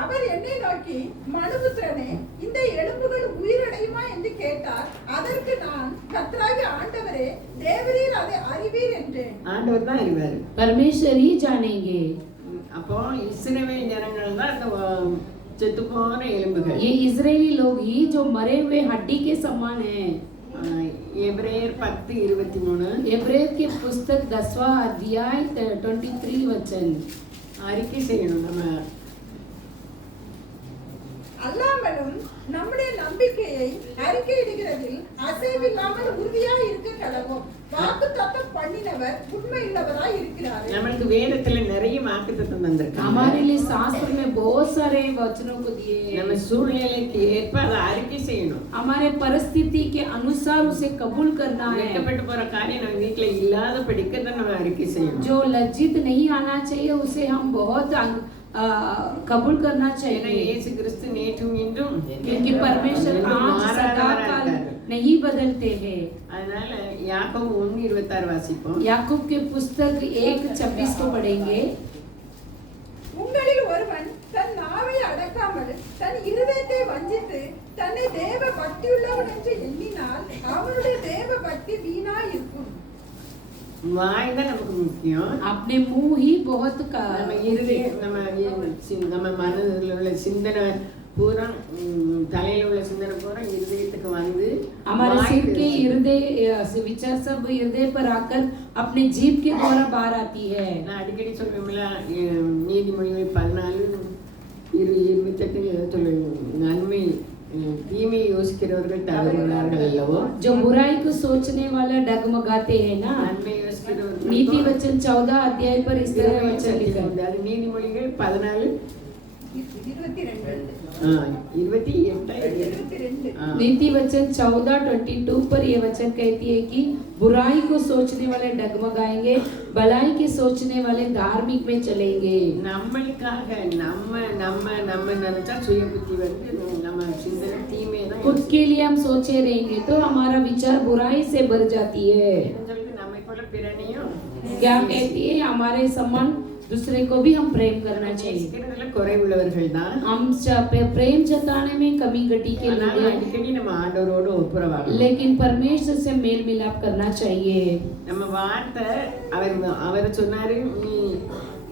அவர் என்னை நோக்கி, மனுபுத்திரனே, இந்த எலும்புகள் உயிரடையுமா என்று கேட்டார். அதற்கு நான், கர்த்தராகிய ஆண்டவரே, தேவரீர் அதை அறிவீர் என்றேன். ஆண்டவர் தான் அறிவாரு. परमेश्वर ही जानेंगे। அப்போ இஸ்ரவேல் ஜனங்கள் தான் அந்த செத்து போன எலும்புகள். ये इजरायली लोग ही जो मरे हुए हड्डी के समान हैं। எபிரேயர் 10:23 एब्रेय की पुस्तक 10वां अध्याय 23 वचन। அறிக்கை செய்யணும். நம்ம அல்லாமலும் நம்முடைய நம்பிக்கையை அறிக்கையிடுகிறதில் அசைவில்லாமல் உறுதியாய் இருக்க கடவோம். வாக்குத்தத்தம் பண்ணினவர் உண்மையுள்ளவராய் இருக்கிறார். நமக்கு வேதத்துல நிறைய வாக்குத்தத்தம் தந்திருக்காங்க. हमारे लिए शास्त्र में बहुत सारे वचनों को दिए। நம்ம சூழ்நிலைக்கு ஏற்ப அதை அறிக்கை செய்யணும். हमारे परिस्थिति के अनुसार उसे कबूल करना है। வெட்கப்பட்டு போற காரியம் நம்ம வீட்டுல இல்லாத படிக்க நம்ம அறிக்கை செய்யணும். जो लज्जित नहीं आना चाहिए उसे हम बहुत कबूल करना ஏன்னா चाहिए, இயேசு கிறிஸ்து நேற்றும் இன்றும் क्योंकि परमेश्वर आज सदा काल नहीं बदलते हैं। அதனால யாக்கோபு 1:26 வாசிப்போம். याकूब के पुस्तक 1:26 को पढ़ेंगे। உங்களில் ஒருவன் தன் நாவை அடக்காமல் தன் இருதயத்தை வஞ்சித்து தன்னை தேவ பக்தியுள்ளவன் என்று எண்ணினால் அவனுடைய தேவ பக்தி வீணாய் இருக்கும். வாய் தான் நமக்கு முக்கியம். अपने मुंह ही बहुत நம்ம இருதயம் நம்ம மனதில் உள்ள சிந்தனை பூரா தலையில உள்ள சிந்தனை பூரா இருதயத்துக்கு வந்து हमारे सिर के हृदय विचार सब हृदय पर आकर अपने जीभ के द्वारा बाहर आती है। நான் அடிக்கடி சொல்லுவேன்ல, நீதிமொழிகள் 14:28 சொல்லுவேன், நன்மை தீமை யோசிக்கிறவர்கள் தவறுகிறார்கள் அல்லவோ, जो बुराई को सोचने वाला डगमगाते हैं ना। நன்மை யோசிக்கிறவர்கள் नीति वचन 14 अध्याय पर इस तरह वचन लिखा है। அது நீதிமொழிகள் 14 22 नीति वचन 14:22 पर ये वचन कहती है कि बुराई को सोचने वाले डगमगाएंगे, भलाई के सोचने वाले धार्मिक में चलेंगे। நம்மளுக்காக நம்ம நம்ம நம்ம நினைச்சா சுய புத்தி வந்து நம்ம சிந்தனை தீமை தான். खुद के लिए हम सोचे रहेंगे तो हमारा विचार बुराई से भर जाती है। நம்மை போல பிறனையும் क्या कहती है, हमारे समान दूसरे को भी हम प्रेम करना चाहिए। குறைவுள்ளவர்கள் தான். हम प्रेम जताने में कमी गटी के लिए அடிக்கடி நம்ம ஆண்டவரோடு ஒப்புரவாகணும். लेकिन परमेश्वर से मेल मिलाप करना चाहिए। நம்ம வார்த்தை அவர் சொன்னாரு, நீ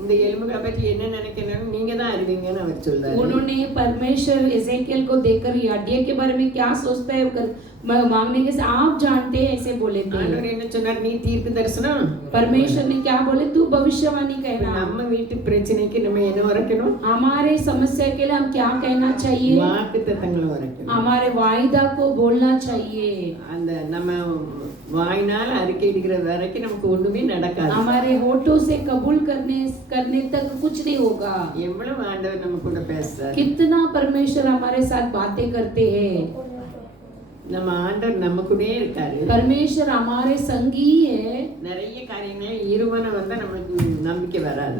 இந்த எலும்புகளை பற்றி என்ன நினைக்கணும் நீங்க தான் அறிவீங்கன்னு அவர் சொல்றாரு. उन्होंने परमेश्वर एजेकियल को देखकर ये हड्डियों के बारे में क्या सोचता है मांगने के से आप जानते हैं ऐसे बोले थे। ஆண்டவர் என்ன சொன்னார், நீ தீர்க்க தரிசனம். परमेश्वर ने क्या बोले, तू भविष्यवाणी कहना। நம்ம வீட்டு பிரச்சனைக்கு நம்ம என்ன வரைக்கணும், हमारे समस्या के लिए हम क्या कहना चाहिए, வாக்குத்தத்தங்களை வரைக்கணும். हमारे वायदा को बोलना चाहिए। அந்த நம்ம வாயினால் அறிக்கையிடுகிற வரைக்கும் நமக்கு ஒண்ணுமே நடக்காது. हमारे होठों से कबूल करने तक कुछ नहीं होगा। எவ்வளவு ஆண்டவர் நம்ம கூட பேசுறாரு. कितना परमेश्वर हमारे साथ बातें करते हैं। நம்ம ஆண்டவர் நமக்குனே இருக்காரு. परमेश्वर हमारे संगी है. நிறைய காரியங்களை இருமன வந்தா நமக்கு நம்பிக்கை வராது.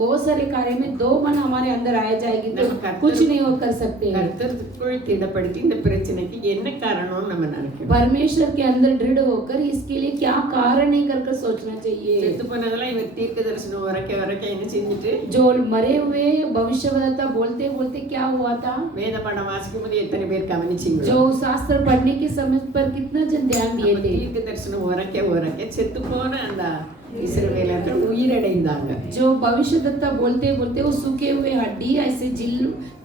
बहुत सारे कार्य में दो मन हमारे अंदर आ जाएगी तो कुछ नहीं वो कर सकते. கர்த்தருக்குள் திடப்படுத்தி இந்த பிரச்சனைக்கு என்ன காரணம்னு நம்ம நினைக்கணும். परमेश्वर के अंदर दृढ़ होकर इसके लिए क्या कारण है करके सोचना चाहिए. செத்து போனதெல்லாம் இவர் தீர்க்க தரிசனம் வரைக்க என்ன செஞ்சிட்டு जो मरे हुए भविष्यवक्ता बोलते बोलते क्या हुआ था. வேத பாடம் வாசிக்கும் போது எத்தனை பேர் கவனிச்சீங்க. जो शास्त्र पढ़ने के समय पर कितना जन ध्यान दिए थे. தீர்க்க தரிசனம் வரைக்க செத்து போன அந்த இஸ்ரவேலர்கள் உயிரடைந்தாங்க. जो भविष्यवक्ता बोलते बोलते वो सूखे हुए हड्डी ऐसे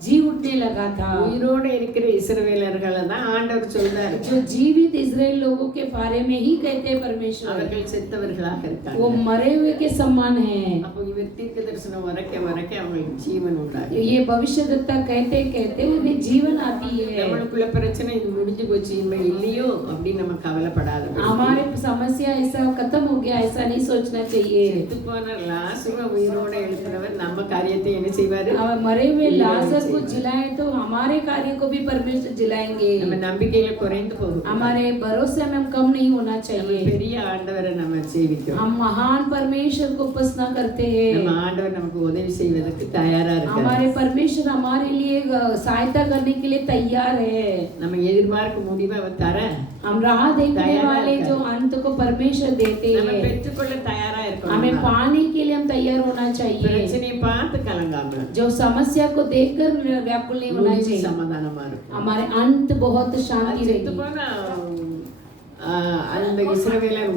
जी उठने लगा था. உயிரோடு இருக்கிற இஸ்ரவேலர்களை தான் ஆண்டவர் சொல்றாரு. जो जीवित इजराइल लोगों के बारे में ही कहते हैं परमेश्वर. அவர்கள் செத்தவர்களாக இருக்காங்க. वो मरे हुए के समान है. அப்போ இவர் தீர்க்க தரிசனம் வரைக்க அவங்களுக்கு ஜீவன் உண்டாகும். ये भविष्यवक्ता कहते कहते उन्हें जीवन आती है. நம்மளுக்குள்ள பிரச்சனை இது முடிஞ்சு போச்சு இனிமே இல்லையோ அப்படி நம்ம கவலைப்படாத. हमारे समस्या ऐसा खत्म हो गया ऐसा नहीं सोचना चाहिए. செத்து போன லாசரு உயிரோட எழுப்பினவர் நம்ம காரியத்தை என்ன செய்வாரு. मरे हुए लाजर को जिलाए तो हमारे कार्य को भी परमेश्वर जिलाएंगे. நம்ம நம்பிக்கையில குறைந்து போகும். हमारे भरोसे में हम कम नहीं होना चाहिए. பெரிய ஆண்டவரை நம்ம சேவிக்கிறோம். हम महान परमेश्वर को उपासना करते हैं. நம்ம ஆண்டவர் நமக்கு உதவி செய்வதற்கு தயாரா இருக்காரு. हमारे परमेश्वर हमारे लिए सहायता करने के लिए तैयार है. நம்ம எதிர்பார்க்கும் முடிவை அவர் தர. हम राह देखने वाले जो अंत को परमेश्वर देते நம்ம हैं. பெற்றுக்கொள்ள தயாரா இருக்கணும். हमें पाने के लिए हम तैयार होना चाहिए. பிரச்சனையை பார்த்து கலங்காம जो समस्या को देखकर व्याकुल नहीं होना चाहिए. சமாதானமா இருக்கும். हमारे अंत बहुत शांति செத்து रहेगी. போன அந்த இஸ்ரவேலர்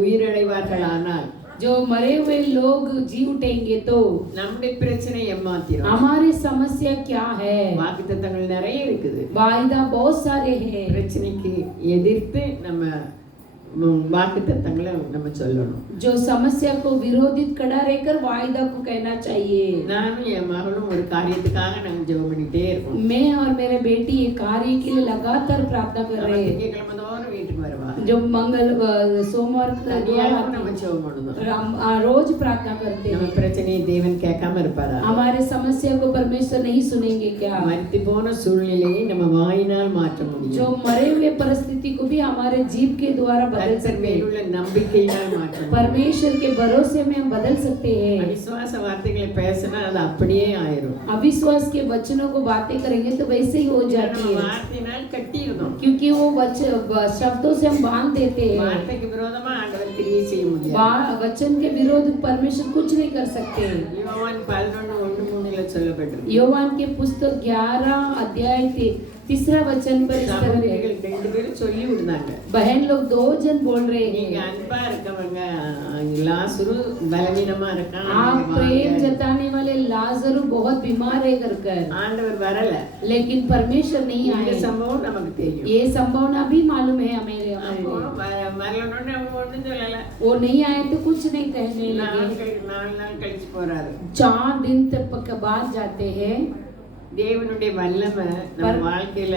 உயிரடைவார்கள். ஆனால் जो मरे हुए लोग जी उठेंगे तो நம்முடைய பிரச்சனை ஏமாத்திரும். हमारी समस्या क्या है. வாக்குத்தத்தங்கள் நிறைய இருக்குது. वायदा बहुत सारे हैं. பிரச்சனைக்கு எதிர்த்து நம்ம வாக்குத்தத்தங்களை நம்ம சொல்லணும். जो समस्या को विरोधित खड़ा रहकर वायदा को कहना चाहिए. நானும் என் மகளும் ஒரு காரியத்துக்காக நாங்க ஜெபம் பண்ணிட்டே இருக்கோம். मैं और मेरे बेटी ये कार्य के लिए लगातार प्रार्थना कर रहे हैं. திங்கட்கிழமை தோறும் வீட்டுக்கு வருவா. जो मंगल सोमवार நம்ம ஜெபம் பண்ணணும். रोज प्रार्थना करते நம்ம हैं. பிரச்சனையை தேவன் கேட்காம இருப்பாரா. हमारे समस्या को परमेश्वर नहीं सुनेंगे क्या. மரித்து போன சூழ்நிலையை நம்ம வாயினால் மாற்ற முடியும். जो मरे हुए परिस्थिति को भी हमारे जीव के द्वारा बदल सकते हैं. உள்ள நம்பிக்கையினால் மாற்ற முடியும். परमेश्वर के भरोसे में हम बदल सकते हैं. விசுவாச வார்த்தைகளை பேசினா அது அப்படியே ஆயிரும். अविश्वास के वचनों को बातें करेंगे तो वैसे ही हो जाती है. வார்த்தையினால் கட்டியிருந்தோம். क्योंकि वो शब्दों से हम बांध देते हैं. வார்த்தைக்கு விரோதமா ஆண்டவர் கிரியை செய்ய முடியாது. वचन के विरोध परमेश्वर कुछ नहीं कर सकते. யோவான் 11:1-3 சொல்லப்பட்டிருக்கு. योवान के पुस्तक 11 अध्याय 3 वचन पर इस तरह ரெண்டு பேரும் சொல்லி விடுறாங்க. बहन लोग 2 जन बोल रहे நீங்க हैं. அன்பா இருக்கவங்க லாசரு பலவீனமா இருக்கான். आप प्रेम जताने वाले लाजरू बहुत बीमार है कर ஆண்டவர் வரல. लेकिन परमेश्वर नहीं இந்த आए. சம்பவம் நமக்கு தெரியும். ये संभावना भी मालूम है हमें. அப்போ வரலன்னு அவங்க ஒண்ணும் சொல்லல. वो नहीं आए तो कुछ नहीं कहने 4 लगे. நாள் கழிச்சு போறாரு. 4 दिन तक के बाद जाते हैं. தேவனுடைய வல்லமை நம்ம வாழ்க்கையில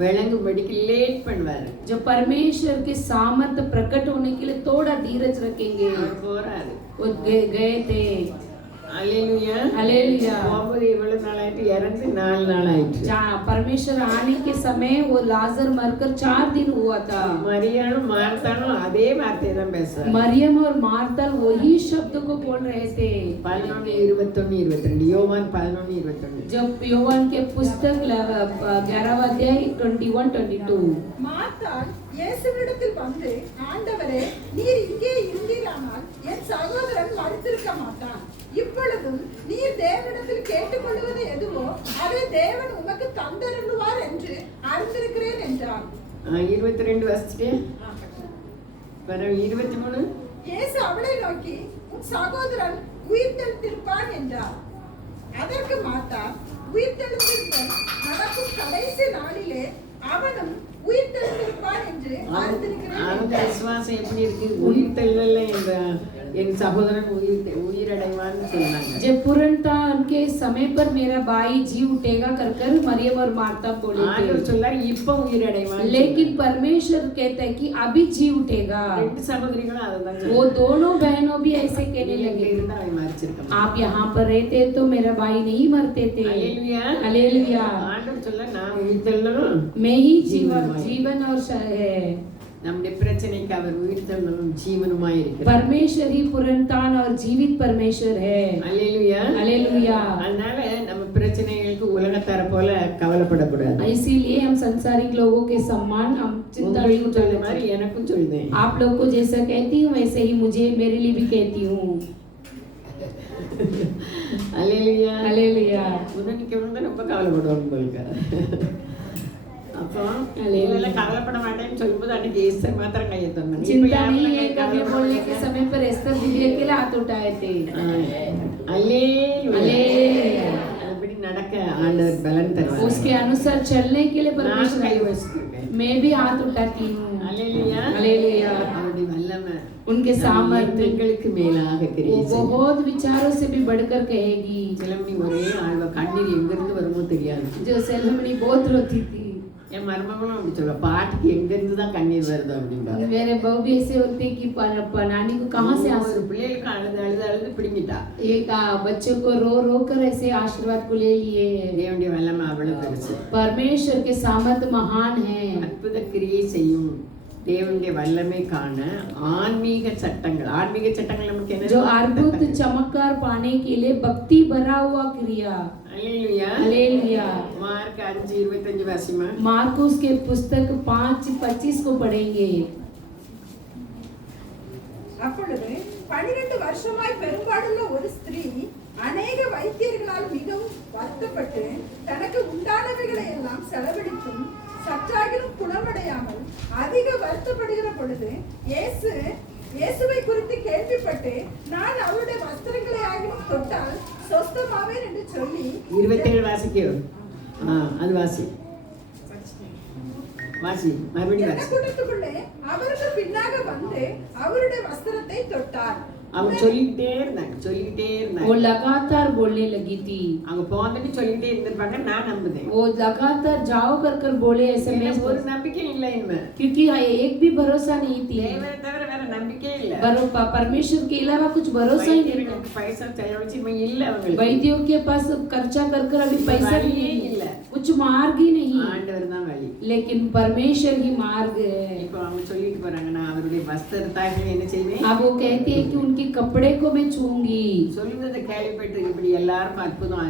விளங்கும்படிக்கு லேட் பண்ணுவாரு. जो परमेश्वर के सामर्थ्य प्रकट होने के लिए थोड़ा धीरज रखेंगे. போறாரு. वो गए थे. Hallelujah hallelujah. போகும்போது இவ்வளவு நாள் ஆயிட்டு இறந்து 4 நாள் ஆயிடுச்சு. परमेश्वर आने के समय वो लाजर मरकर 4 दिन हुआ था. மரியாளும் மார்த்தாலும் அதே வார்த்தையை தான் பேசுறாங்க. मरियम और मार्ता वही शब्द को बोल रहे थे. 11:21-22 யோவான் 11:21. जब योवान के पुस्तक 11 अध्याय 21-22. மார்த்தாள் இயேசுவினிடத்தில் வந்து, ஆண்டவரே, நீர் இங்கே இருந்தீரானால் என் சகோதரன் மரித்திருக்க மாட்டான். இப்பொழுதும் நீர் தேவனிடத்தில் கேட்டுக்கொள்வது எதுவோ அதை தேவன் உமக்கு தந்தருளுவார் என்று அறிந்திருக்கிறேன் என்றார். 22 வாசிச்சிட்டே. பிறகு 23. இயேசு அவளை நோக்கி, உன் சகோதரன் உயிர்த்தெழுந்திருப்பான் என்றார். அதற்கு மார்த்தா, உயிர்த்தெழுந்திருப்பன் நடக்கும் கடைசி நாளிலே அவனும் உயிர்த்தெழுந்திருப்பான் என்று அறிந்திருக்கிறேன் அந்த என்றார். விசுவாசம் எப்படி இருக்கு? உயிர்த்தெழுதல்ல என் சகோதரன் உயிரடைவான்னு சொன்னாங்க. जब पूर्णता के समय पर मेरा भाई जी उठेगा कर मरियम और मार्ता बोले ஆண்டவர் थे. சொல்லார் இப்ப உயிரடைவான். लेकिन परमेश्वर कहता है कि अभी जी उठेगा. ரெண்டு சகோதரிகளும் அதுதான் वो दोनों बहनों भी ऐसे कहने இங்க लगे, இருந்தா அவன் மரிச்சிருக்க आप यहाँ पर रहते तो मेरा भाई नहीं मरते थे. हालेलुया. हालेलुया. ஆண்டவர் சொல்ல நான் உயிர்த்தெழுதலும் मैं ही जीवन जीवन जीवन और है। நம்முடைய பிரச்சனைக்கு அவர் உயிர்த்தெழுதலும் ஜீவனுமாய் இருக்கிறார். परमेश्वर ही पुनरुत्थान और जीवित परमेश्वर है। அல்லேலூயா. हालेलुया। அதனால நம்ம பிரச்சனைகளுக்கு உலகத்தார போல கவலைப்படக்கூடாது. इसीलिए हम संसारिक लोगों के समान हम चिंता नहीं உங்களுக்கு சொல்ற करना மாதிரி चाहिए। எனக்கும் சொல்லுதேன். आप लोग को जैसा कहती हूँ वैसे ही मुझे मेरे लिए भी कहती हूँ। அல்லேலூயா. हालेलुया। உனக்கு வந்து ரொம்ப கவலைப்படுவாங்க போலுக்க. அப்போ இதெல்லாம் கவலைப்பட மாட்டேன்னு சொல்லும்போது அன்னைக்கு ஈஸ்டர் மாத்திரம் கையை தந்தாங்க. चिंता नहीं है कभी बोलने के समय पर एस्तर दीदी अकेले हाथ उठाए थे। அல்லேலூயா. அப்படி நடக்க ஆண்டவர் பலன் தருவார். उसके अनुसार चलने के लिए நான் கை परमेश्वर வச்சிருக்கேன். मैं भी हाथ उठाती हूँ। அல்லேலூயா. हालेलुया। அவருடைய வல்லமை उनके सामर्थ्य எங்களுக்கு மேலாக वो கிரியை बहुत विचारों से भी बढ़कर कहेगी। கிளம்பி ஒரே ஆழ்வ கண்ணீர் எங்கிருந்து வருமோ தெரியாது. जो सेलमनी बहुत रोती थी। என் மருமகளும் அப்படி சொல்லுவா, பாட்டுக்கு எங்கிருந்து தான் கண்ணீர் வருது அப்படின்பா. मेरे बहू भी ऐसे होते कि नानी को कहाँ से ஒரு आंसू। பிள்ளைகளுக்கு அழுது அழுது அழுது பிடிங்கிட்டா. एक बच्चों को रो रो कर ऐसे आशीर्वाद को ले लिए। தேவனுடைய வல்லமை அவ்வளவு பெருசு. परमेश्वर के सामर्थ महान है। அற்புத கிரியை செய்யும் தேவனுடைய வல்லமை காண ஆன்மீக சட்டங்கள் நமக்கு என்ன? जो अद्भुत चमत्कार पाने के लिए भक्ति भरा हुआ क्रिया। அல்லேலூயா. हालेलुया। மார்க் 5:25 வாசிமா. मार्कुस के पुस्तक 5:25 को पढ़ेंगे। அப்பொழுது 12 வருஷமாய் பெரும்பாடுள்ள ஒரு ஸ்திரீ அநேக வைத்தியர்களால் மிகவும் வருத்தப்பட்டு தனக்கு உண்டானவைகளை எல்லாம் செலவழித்தும் சற்றாகிலும் குணமடையாமல் அதிக வருத்தப்படுகிற பொழுது இயேசுவை குறித்து கேள்விப்பட்டு நான் அவருடைய வஸ்திரங்களை ஆகிலும் தொட்டால் சொஸ்தமாவேன் என்று சொல்லி 27 வாசிக்கிறோம். அது வாசி மறுபடியும் வாசி. கூட்டத்துக்குள்ளே அவருக்கு பின்னாக வந்து அவருடைய வஸ்திரத்தை தொட்டார். அவங்க சொல்லிக்கிட்டே இருந்தாங்க. वो लगातार बोलने लगी थी। அவங்க போனதுன்னு சொல்லிக்கிட்டே இருந்திருப்பாங்க. நான் நம்புதேன். वो लगातार जाओ कर बोले ऐसे में ஒரு நம்பிக்கை இல்லை இனிமே. क्योंकि एक भी भरोसा नहीं थी। தேவனை தவிர வேற நம்பிக்கையே இல்லை. परमेश्वर के अलावा कुछ भरोसा ही नहीं था। பைசா செலவழிச்சு இவன் இல்லை அவங்களுக்கு. वैद्यों के पास खर्चा कर अभी पैसा नहीं இல்லை. कुछ मार्ग ही नहीं। ஆண்டவர் தான் வழி. लेकिन परमेश्वर ही मार्ग है। இப்போ அவங்க சொல்லிட்டு போறாங்க, நான் அவருடைய வஸ்திரத்தாக என்ன செய்வேன்? अब वो कहते हैं कि उनके कपड़े को मैं छूंगी। சொல்லுவதை கேள்விப்பட்டு இப்படி எல்லாருக்கும் அற்புதம்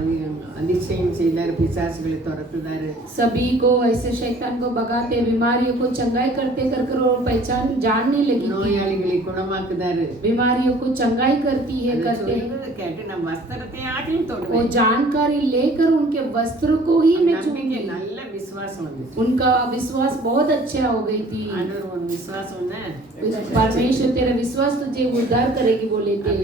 அதிசயம் செய்தார், பிசாசுகளை துரத்துதாரு. सभी को ऐसे शैतान को भगाते बीमारियों को चंगाई करते कर वो पहचान जानने लगी। நோயாளிகளை குணமாக்குதாரு. बीमारियों को चंगाई करती है करते हैं। சொல்லுவதை கேட்டு நான் வஸ்திரத்தை ஆகியும் वो தொடுவேன். जानकारी लेकर उनके वस्त्रों को ही मैं நம்பிக்கை छूंगी। நல்ல விசுவாசம் வந்துச்சு. उनका विश्वास बहुत अच्छा हो गई थी। ஆண்டவர் ஒரு விசுவாசம் परमेश्वर तेरा विश्वास तुझे उद्धार करेगी बोले थे।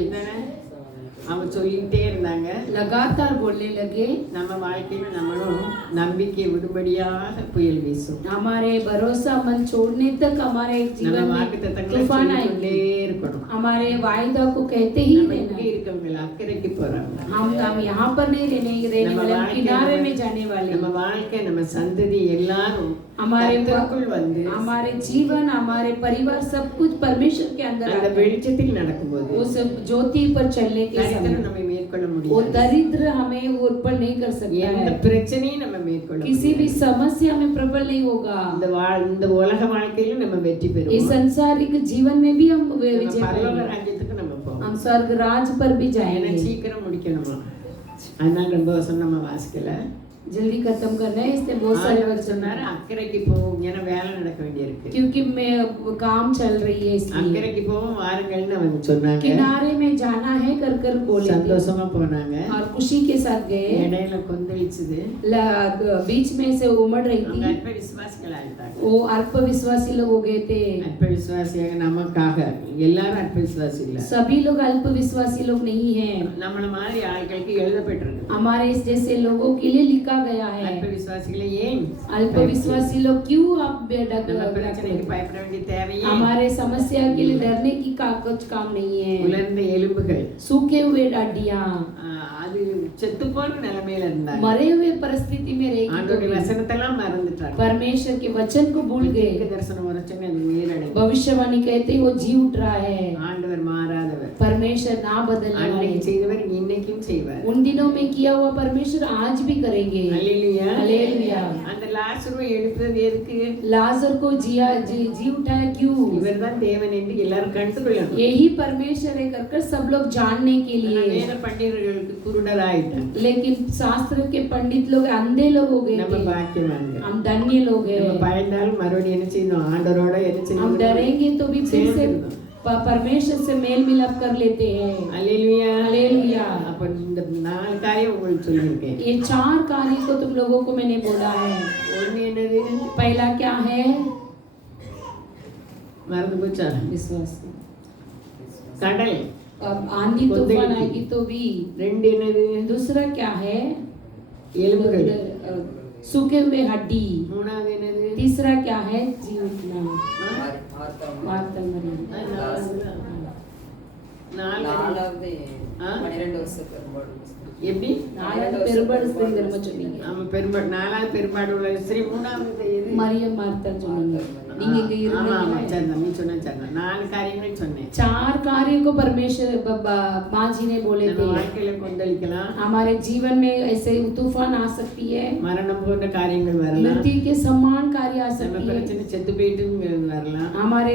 அவங்க சொல்லிக்கிட்டே இருந்தாங்க. लगातार बोलने लगे। நம்ம வாழ்க்கையில நம்மளும் நம்பிக்கை விடுபடியாக புயல் வீசும். हमारे भरोसा मन छोड़ने तक हमारे நம்ம जीवन में வாக்குத்தத்தங்களை तूफान சொல்லிக்கொண்டே आएंगे। இருக்கணும். हमारे वायदा को कहते ही நம்ம रहना। இங்கே இருக்கவங்க அக்கறைக்கு போறாங்க. हम यहाँ पर नहीं रहने वाले, हम किनारे में जाने वाले। நம்ம வாழ்க்கை நம்ம சந்ததி எல்லாரும் हमारे கர்த்தருக்குள் வந்து हमारे जीवन हमारे परिवार सब कुछ परमेश्वर के अंदर அந்த आते हैं। வெளிச்சத்தில் நடக்கும்போது उस ज्योति पर चलने के समय தரித்திரம் நம்மை மேற்கொள்ள वो முடியாது. दरिद्र हमें ऊपर नहीं कर सकता எந்த है। பிரச்சனையும் நம்ம மேற்கொள்ள किसी முடியாது. भी समस्या में प्रबल नहीं होगा। இந்த உலக வாழ்க்கையிலும் நம்ம வெற்றி इस பெறுவோம். संसारिक जीवन में भी हम நம்ம विजय பரலோக पाएंगे। ராஜ்யத்துக்கு நம்ம போவோம். हम स्वर्ग राज पर भी ஏன்னா जाएंगे। சீக்கிரம் முடிக்கணுமா, அதனால ரொம்ப வருஷம் நம்ம வாசிக்கல. जल्दी खत्म करना है, इसलिए बहुत सारे ஆண்டவர் वचन சொன்னாரு அக்கறைக்கு போவோம், ஏன்னா வேலை நடக்க வேண்டியிருக்கு. क्योंकि मैं काम चल रही है इसलिए அக்கறைக்கு போவோம் வாருங்கள்னு அவங்க சொன்னாங்க. किनारे में जाना है कर बोले थे। சந்தோஷமா போனாங்க. और खुशी के साथ गए। இடையில கொந்தளிச்சுது. बीच में से उमड़ रही அவங்க थी। அற்ப விசுவாசிகள் ஆயிட்டாங்க. वो अल्प विश्वासी लोग हो गए थे। அற்ப விசுவாசியாக நமக்காக எல்லாரும் அற்ப விசுவாசி இல்ல. सभी लोग अल्प विश्वासी लोग नहीं हैं। நம்மள மாதிரி ஆட்களுக்கு எழுதப்பட்டிருக்கு. हमारे जैसे लोगों के लिए लिखा गया है। அற்ப விசுவாசிகளை ஏன் अल्प विश्वासी लोग क्यों आप நம்ம பிரச்சனைக்கு பயப்பட வேண்டிய தேவையே? हमारे समस्या के लिए डरने की कुछ काम नहीं है। உலர்ந்த எலும்புகள் सूखे हुए हड्डियां அது செத்து போன நிலைமையில இருந்தாங்க. मरे हुए परिस्थिति में रह ஆண்டவருடைய गए। வசனத்தெல்லாம் மறந்துட்டாங்க. परमेश्वर के वचन को भूल गए। தரிசனம் வரச்சனே அது உயிரடை. भविष्यवाणी कहते ही वो जी उठ रहा है। ஆண்டவர் மாறாதவர். परमेश्वर ना बदलने वाले। அன்னைக்கு செய்தவர் இன்னைக்கும் செய்வார். उन दिनों में किया हुआ परमेश्वर आज भी करेंगे। அல்லேலூயா. हालेलुया। அந்த லாசருவை எழுப்புறது எதுக்கு? लाजर को जी उठाया क्यों? இவர்தான் தேவன் என்று எல்லாரும் கண்டுகொள்ளணும். यही परमेश्वर है कर सब लोग जानने के लिए। வேத பண்டிதர்களுக்கு குருடராயிட்டாங்க. लेकिन शास्त्र के पंडित लोग अंधे लोग हो गए நம்ம थे। பாக்கியவான்கள். हम धन्य लोग நம்ம हैं। பயந்தாலும் மறுபடியும் என்ன செய்யணும்? ஆண்டவரோட என்ன हम செய்யணும்? डरेंगे तो भी फिर से परमेश्वर से मेल मिलाप कर लेते हैं। அல்லேலூயா. हालेलुया। அப்ப இந்த 4 காரியம் உங்களுக்கு சொல்லியிருக்கேன். ये 4 कार्य को तुम लोगों को मैंने बोला है। ஒண்ணு என்னது? पहला क्या है? மறந்து போச்சா? विश्वास। கடல். अब आंधी तूफान आएगी तो भी। 2 என்னது? दूसरा क्या है? எலும்புகள். सूखे हुए हड्डी। 3வது என்னது? तीसरा क्या है? जी उठना। ஆ? मार्तल मरियम। நாலாவது ஆ? 12 வருஷத்துக்கு பெரும்பாடு. எப்படி? நாலாவது பெரும்பாடு ஸ்திரீ திரும்ப சொன்னீங்க. ஆமா, பெரும்பாடு 4வது பெரும்பாடு உள்ள ஸ்திரீ. 3வது எது? மரியம் மார்த்தல் சொன்னீங்க। நீங்க இங்க ஆமா, ஆமா, இருந்தீங்க। சரிதான். நீ சொன்ன சரிதான். 4 காரியங்கள் சொன்னேன். 4 कार्यों को परमेश्वर माँ जी ने बोले நம்ம थे। வாழ்க்கையில கொந்தளிக்கலாம். हमारे जीवन में ऐसे तूफान आ सकती है। மரணம் போன்ற காரியங்கள் வரலாம். मृत्यु के समान कार्य आ நம்ம सकती है। பிரச்சனை செத்து போயிட்டு வரலாம். हमारे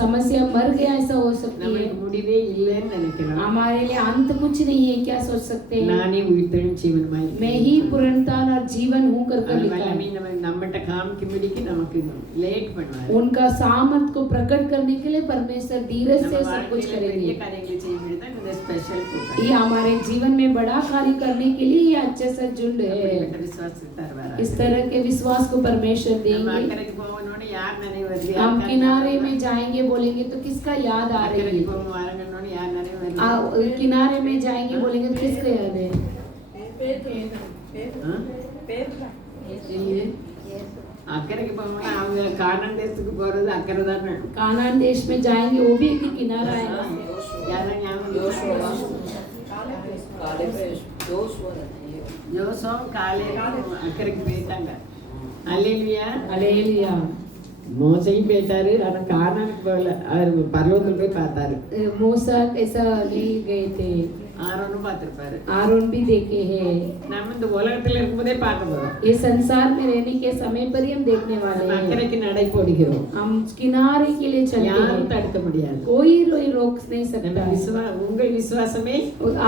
समस्या मर गया ऐसा हो सकती है। நம்மளுக்கு முடிவே இல்லைன்னு நினைக்கலாம். हमारे लिए अंत कुछ नहीं है क्या सोच सकते हैं? நானே உயிர்த்தெழும் ஜீவனுமாய் मैं ही पुनरुत्थान और जीवन हूँ कर அது लिखा வல்லமை है। நம்மகிட்ட காமிக்கும்படிக்கு நமக்கு லேட் பண்ணுவார். उनका सामर्थ को प्रकट करने के लिए परमेश्वर धीरज நம்ம से सब कुछ வாழ்க்கையில பெரிய करेंगे। காரியங்களை செய்யும்படி தான் இந்த ஸ்பெஷல் கூட்டம். ये हमारे जीवन में बड़ा कार्य करने के लिए ये अच्छे से झुंड है। அப்படிப்பட்ட விசுவாசத்தை தருவார். इस तरह के विश्वास को परमेश्वर நம்ம देंगे। அக்கறைக்கு போகணும்னு யார் நினைவது? हम किनारे में जाएंगे बोलेंगे तो किसका याद आ रही அக்கறைக்கு है? போக வாரங்கன்னு யார் நினைவது? किनारे में जाएंगे बोलेंगे तो किसका याद है? இல்லையே. அக்கறைக்கு போகணும்னா அவங்க கானான் தேசத்துக்கு போறது அக்கறை தானே. कानान देश में जाएंगे वो भी एक ही किनारा है। யாரும் ஞாபகம் யோசுவா. யோசுவா. காலேபு யோசுவா தானே. யோசுவா காலேபும் அக்கறைக்கு போயிட்டாங்க. அல்லேலூயா. हालेलुया। மோசையும் போயிட்டாரு. ஆனா கானானுக்கு போகல. அவர் பர்வதத்தில் போய் பார்த்தாரு. मूसा ऐसा नहीं गए थे। ஆரோனும் பார்த்திருப்பாரு. आरोन भी देखे हैं। நம்ம இந்த உலகத்துல இருக்கும்போதே பார்க்க போறோம். ये संसार में रहने के समय पर ही हम देखने वाले நம்ம हैं। அக்கறைக்கு நடை போடுகிறோம். हम किनारे के लिए चलते யாரும் हैं। தடுக்க முடியாது. कोई रोक नहीं நம்ம सकता। உங்கள் விசுவாசமே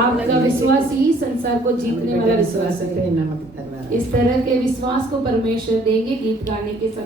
आपका विश्वास ही संसार को जीतने वाला विश्वास விசுவாசத்தை है। நமக்கு தருவார். इस तरह के विश्वास को परमेश्वर देंगे। गीत गाने के समय